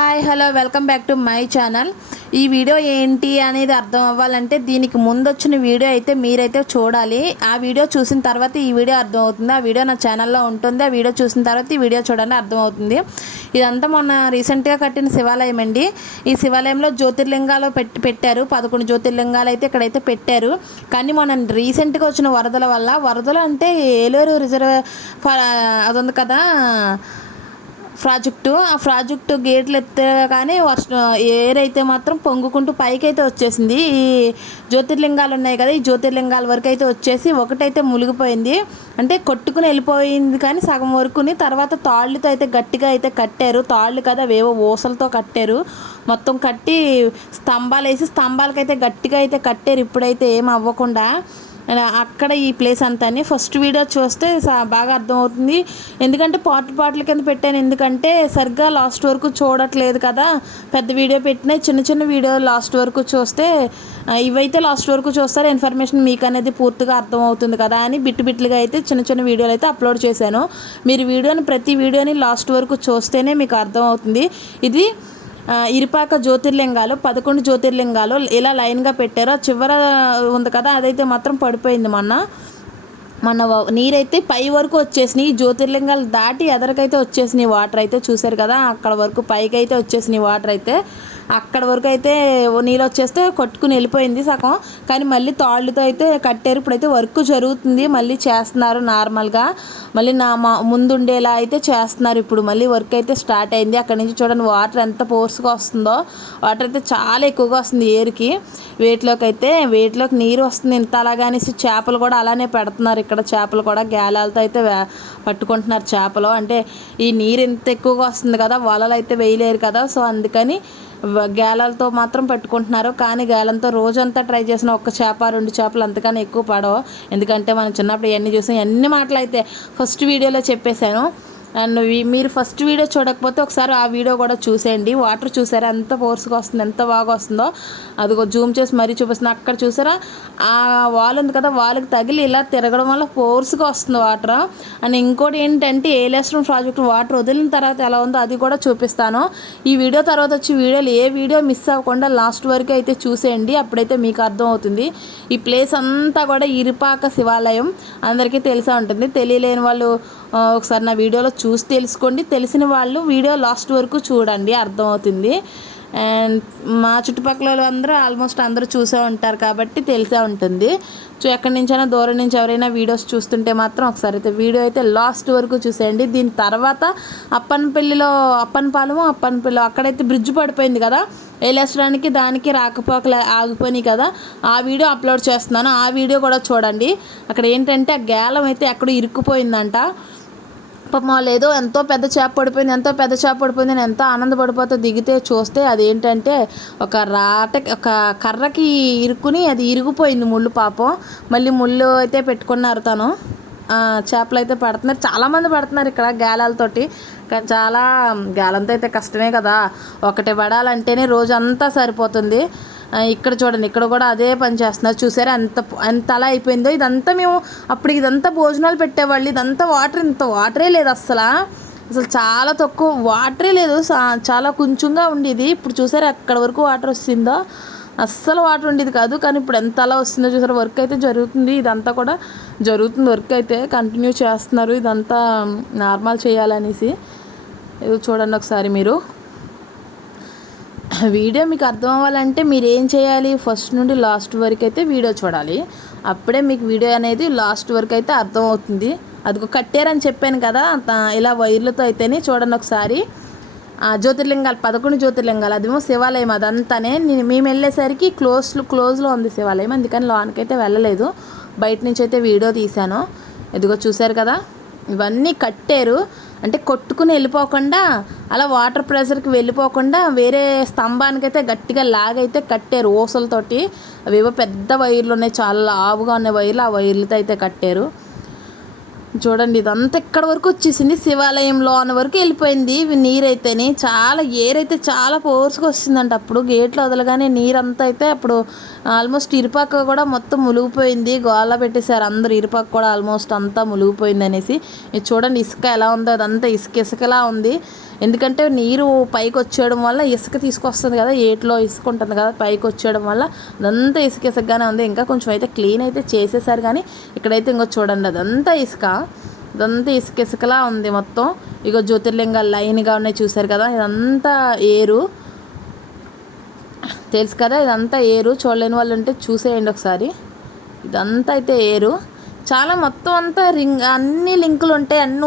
Hi hello welcome back to my channel. ఈ video ఏంటి అనేది అర్థం అవ్వాలంటే దీనికి ముందు వచ్చిన వీడియో అయితే మీరైతే చూడాలి. ఆ వీడియో చూసిన తర్వాత ఈ వీడియో అర్థం అవుతుంది. ఆ వీడియో నా ఛానల్లో ఉంటుంది. ఆ వీడియో చూసిన తర్వాత ఈ వీడియో చూడండి, అర్థమవుతుంది. ఇదంతా మొన్న రీసెంట్గా కట్టిన శివాలయం అండి. ఈ శివాలయంలో జ్యోతిర్లింగాలు పెట్టారు. 11 జ్యోతిర్లింగాలు అయితే ఇక్కడైతే పెట్టారు. కానీ మొన్న రీసెంట్గా వచ్చిన వరదల వల్ల, వరదలు అంటే ఏలూరు రిజర్వ్ అది ఉంది కదా ఆ ప్రాజెక్టు గేట్లు కానీ ఏరైతే మాత్రం పొంగుకుంటూ పైకి అయితే వచ్చేసింది. ఈ జ్యోతిర్లింగాలు ఉన్నాయి కదా, ఈ జ్యోతిర్లింగాల వరకు అయితే వచ్చేసి ఒకటైతే మునిగిపోయింది. అంటే కొట్టుకుని వెళ్ళిపోయింది కానీ సగం వరకుని. తర్వాత తాళ్ళతో అయితే గట్టిగా అయితే కట్టారు. తాళ్ళు కదా అవేవో ఊసలతో కట్టారు. మొత్తం కట్టి స్తంభాలు వేసి స్తంభాలకైతే గట్టిగా అయితే కట్టారు. ఇప్పుడైతే ఏం అవ్వకుండా అక్కడ ఈ ప్లేస్ అంతా ఫస్ట్ వీడియో చూస్తే బాగా అర్థమవుతుంది. ఎందుకంటే పాటల కింద పెట్టాను, ఎందుకంటే సరిగ్గా లాస్ట్ వరకు చూడట్లేదు కదా. పెద్ద వీడియో పెట్టినా చిన్న చిన్న వీడియో లాస్ట్ వరకు చూస్తే, ఇవైతే లాస్ట్ వరకు చూస్తారు, ఇన్ఫర్మేషన్ మీకు అనేది పూర్తిగా అర్థమవుతుంది కదా అని బిట్టుగా అయితే చిన్న చిన్న వీడియోలు అయితే అప్లోడ్ చేశాను. మీరు ప్రతి వీడియోని లాస్ట్ వరకు చూస్తేనే మీకు అర్థమవుతుంది. ఇది ఇరుపాక జ్యోతిర్లింగాలు 11 జ్యోతిర్లింగాలు ఇలా లైన్గా పెట్టారు. చివర ఉంది కదా అదైతే మాత్రం పడిపోయింది. మన నీరైతే పై వరకు వచ్చేసినాయి. జ్యోతిర్లింగాలు దాటి ఎదరికైతే వచ్చేసినాయి వాటర్ అయితే. చూసారు కదా అక్కడ వరకు పైకి అయితే వచ్చేసినాయి వాటర్ అయితే. అక్కడ వరకు అయితే నీళ్ళు వచ్చేస్తే కొట్టుకుని వెళ్ళిపోయింది సగం. కానీ మళ్ళీ తాళ్ళతో అయితే కట్టారు. ఇప్పుడైతే వర్క్ జరుగుతుంది, మళ్ళీ చేస్తున్నారు నార్మల్గా. మళ్ళీ ముందుండేలా అయితే చేస్తున్నారు. ఇప్పుడు మళ్ళీ వర్క్ అయితే స్టార్ట్ అయింది. అక్కడ నుంచి చూడండి వాటర్ ఎంత ఫోర్స్గా వస్తుందో. వాటర్ అయితే చాలా ఎక్కువగా వస్తుంది ఏరుకి. వేటిలోకి నీరు వస్తుంది ఇంత అలాగనేసి. చేపలు కూడా అలానే పెడుతున్నారు ఇక్కడ. చేపలు కూడా గేలాలతో అయితే పట్టుకుంటున్నారు చేపలు. అంటే ఈ నీరు ఎంత ఎక్కువగా వస్తుంది కదా, వలలు అయితే వేయలేరు కదా, సో అందుకని గేలాలతో మాత్రం పెట్టుకుంటున్నారు. కానీ గేలంతో రోజంతా ట్రై చేసిన ఒక్క చేప 2 చేపలు అంతకన్నా ఎక్కువ పడవు. ఎందుకంటే మనం చిన్నప్పుడు ఇవన్నీ చూసాం. ఎన్ని మాటలు అయితే ఫస్ట్ వీడియోలో చెప్పేశాను. అండ్ మీరు ఫస్ట్ వీడియో చూడకపోతే ఒకసారి ఆ వీడియో కూడా చూసేయండి. వాటర్ చూసారా ఎంత ఫోర్స్గా వస్తుంది, ఎంత బాగా వస్తుందో. అదిగో జూమ్ చేసి మరీ చూపిస్తుంది. అక్కడ చూసారా ఆ వాల్ ఉంది కదా, వాళ్ళకి తగిలి ఇలా తిరగడం వల్ల ఫోర్స్గా వస్తుంది వాటర్. అండ్ ఇంకోటి ఏంటంటే ఏలేశ్వరం ప్రాజెక్టు వాటర్ వదిలిన తర్వాత ఎలా ఉందో అది కూడా చూపిస్తాను. ఈ వీడియో తర్వాత వచ్చి వీడియోలు ఏ వీడియో మిస్ అవ్వకుండా లాస్ట్ వరకు అయితే చూసేయండి, అప్పుడైతే మీకు అర్థమవుతుంది. ఈ ప్లేస్ అంతా కూడా ఇరుపాక శివాలయం అందరికీ తెలిసే ఉంటుంది. తెలియలేని వాళ్ళు ఒకసారి నా వీడియోలో చూసి తెలుసుకోండి. తెలిసిన వాళ్ళు వీడియో లాస్ట్ వరకు చూడండి, అర్థమవుతుంది. అండ్ మా చుట్టుపక్కల అందరూ ఆల్మోస్ట్ అందరూ చూసే ఉంటారు కాబట్టి తెలిసే ఉంటుంది. సో ఎక్కడి నుంచైనా దూరం నుంచి ఎవరైనా వీడియోస్ చూస్తుంటే మాత్రం ఒకసారి అయితే వీడియో అయితే లాస్ట్ వరకు చూసేయండి. దీని తర్వాత అప్పనపాలెం అక్కడైతే బ్రిడ్జ్ పడిపోయింది కదా, వెళ్ళేసడానికి దానికి రాకపోకలు ఆగిపోయినాయి కదా, ఆ వీడియో అప్లోడ్ చేస్తున్నాను. ఆ వీడియో కూడా చూడండి. అక్కడ ఏంటంటే ఆ గేలం అయితే ఎక్కడో ఇరుక్కుపోయిందంట. పాపం వాళ్ళు ఏదో ఎంతో పెద్ద చేప పడిపోయింది నేను ఎంతో ఆనందపడిపోతూ దిగితే చూస్తే అదేంటంటే ఒక కర్రకి ఇరుక్కుని అది ఇరిగిపోయింది ముళ్ళు. పాపం మళ్ళీ ముళ్ళు అయితే పెట్టుకున్నారు తను. చేపలు అయితే పడుతున్నారు, చాలామంది పడుతున్నారు ఇక్కడ గేలాలతోటి. కానీ చాలా గేలంతో అయితే కష్టమే కదా, ఒకటి పడాలంటేనే రోజంతా సరిపోతుంది. ఇక్కడ చూడండి, ఇక్కడ కూడా అదే పని చేస్తున్నారు. చూసారా ఎంత అలా అయిపోయిందో. ఇదంతా భోజనాలు పెట్టేవాళ్ళు. ఇదంతా ఇంత వాటరే లేదు అసలు చాలా తక్కువ వాటరే లేదు, చాలా కొంచెంగా ఉండేది. ఇప్పుడు చూసారా ఎక్కడ వరకు వాటర్ వస్తుందో, అస్సలు వాటర్ ఉండేది కాదు. కానీ ఇప్పుడు ఎంత అలా వస్తుందో చూసారా. వర్క్ అయితే జరుగుతుంది, ఇదంతా కూడా జరుగుతుంది. వర్క్ అయితే కంటిన్యూ చేస్తున్నారు, ఇదంతా నార్మల్ చేయాలనేసి. ఇది చూడండి ఒకసారి మీరు. వీడియో మీకు అర్థం అవ్వాలంటే మీరు ఏం చేయాలి, ఫస్ట్ నుండి లాస్ట్ వరకు అయితే వీడియో చూడాలి. అప్పుడే మీకు వీడియో అనేది లాస్ట్ వరకు అయితే అర్థమవుతుంది. అది కట్టారని చెప్పాను కదా ఇలా వైర్లతో అయితేనే. చూడండి ఒకసారి జ్యోతిర్లింగాలు 11 జ్యోతిర్లింగాలు, అదేమో శివాలయం. అదంతానే మేము వెళ్ళేసరికి క్లోజ్లో ఉంది శివాలయం, అందుకని లోనికైతే వెళ్ళలేదు. బయట నుంచి అయితే వీడియో తీశాను. ఇదిగో చూశారు కదా, ఇవన్నీ కట్టారు. అంటే కొట్టుకుని వెళ్ళిపోకుండా, అలా వాటర్ ప్రెషర్కి వెళ్ళిపోకుండా వేరే స్తంభానికైతే గట్టిగా లాగైతే కట్టారు ఊసలతోటి. అవేవో పెద్ద వైర్లు ఉన్నాయి, చాలా లావుగా ఉన్న వైర్లు, ఆ వైర్లతో అయితే కట్టారు. చూడండి ఇదంతా ఎక్కడ వరకు వచ్చేసింది, శివాలయంలో అన్న వరకు వెళ్ళిపోయింది నీరైతేనే. ఏరైతే చాలా ఫోర్స్గా వస్తుందంట. అప్పుడు గేట్లు వదలగానే నీరంతా అయితే అప్పుడు ఆల్మోస్ట్ ఇరుపాక కూడా మొత్తం మునిగిపోయింది. గోళ పెట్టేశారు అందరు, ఇరుపాక కూడా ఆల్మోస్ట్ అంతా మునిగిపోయింది అనేసి. ఇది చూడండి ఇసుక ఎలా ఉందో, అదంతా ఇసుకలా ఉంది. ఎందుకంటే నీరు పైకి వచ్చేయడం వల్ల ఇసుక తీసుకొస్తుంది కదా, ఏట్లో ఇసుక ఉంటుంది కదా, పైకి వచ్చేయడం వల్ల అదంతా ఇసుక ఇసుకగానే ఉంది. ఇంకా కొంచెం అయితే క్లీన్ అయితే చేసేసారు, కానీ ఇక్కడైతే ఇంకో చూడండి అదంతా ఇసుక, ఇదంతా ఇసుక ఇసుకలా ఉంది మొత్తం. ఇగో జ్యోతిర్లింగాలు లైన్గా ఉన్నాయి చూసారు కదా, ఇదంతా ఏరు తెలుసు కదా, ఇదంతా ఏరు. చూడలేని వాళ్ళు ఉంటే చూసేయండి ఒకసారి. ఇదంతా అయితే ఏరు. చాలా మొత్తం అంతా అన్ని లింకులు ఉంటాయి, అన్ని